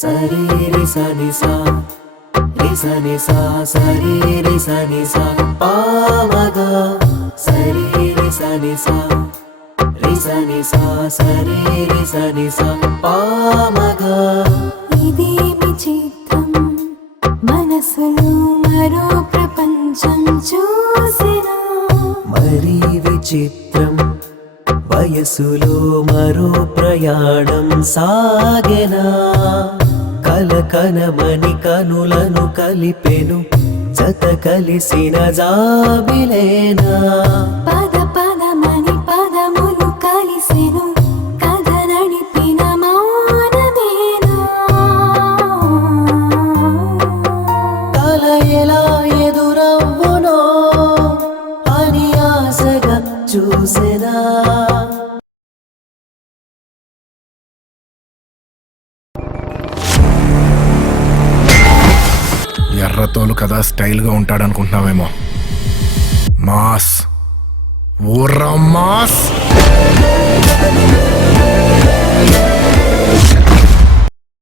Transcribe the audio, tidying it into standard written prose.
సరి రి సని సా రి సని సా సరి రి సని సా పామగా సరి రి సని సా రి సని సా సరి రి సని సా పామగా. ఇదేమి చిత్రం మనసులో మరో ప్రపంచం చూసినా, మరీ విచిత్రం వయసులో మరో ప్రయాణం సాగెనా. కలకనమని కనులను కలిపెను జత కలిసిన జాబిలేనా. పద పదమని పదములు కలిసెను కథ నడిపిన మౌనమేనా. కల ఎలా ఎదురవ్వునో అని ఆశగా చూసెనా. ఎర్రతోలు కదా స్టైల్గా ఉంటాడనుకుంటున్నావేమో. Mass ఊర్రా mass.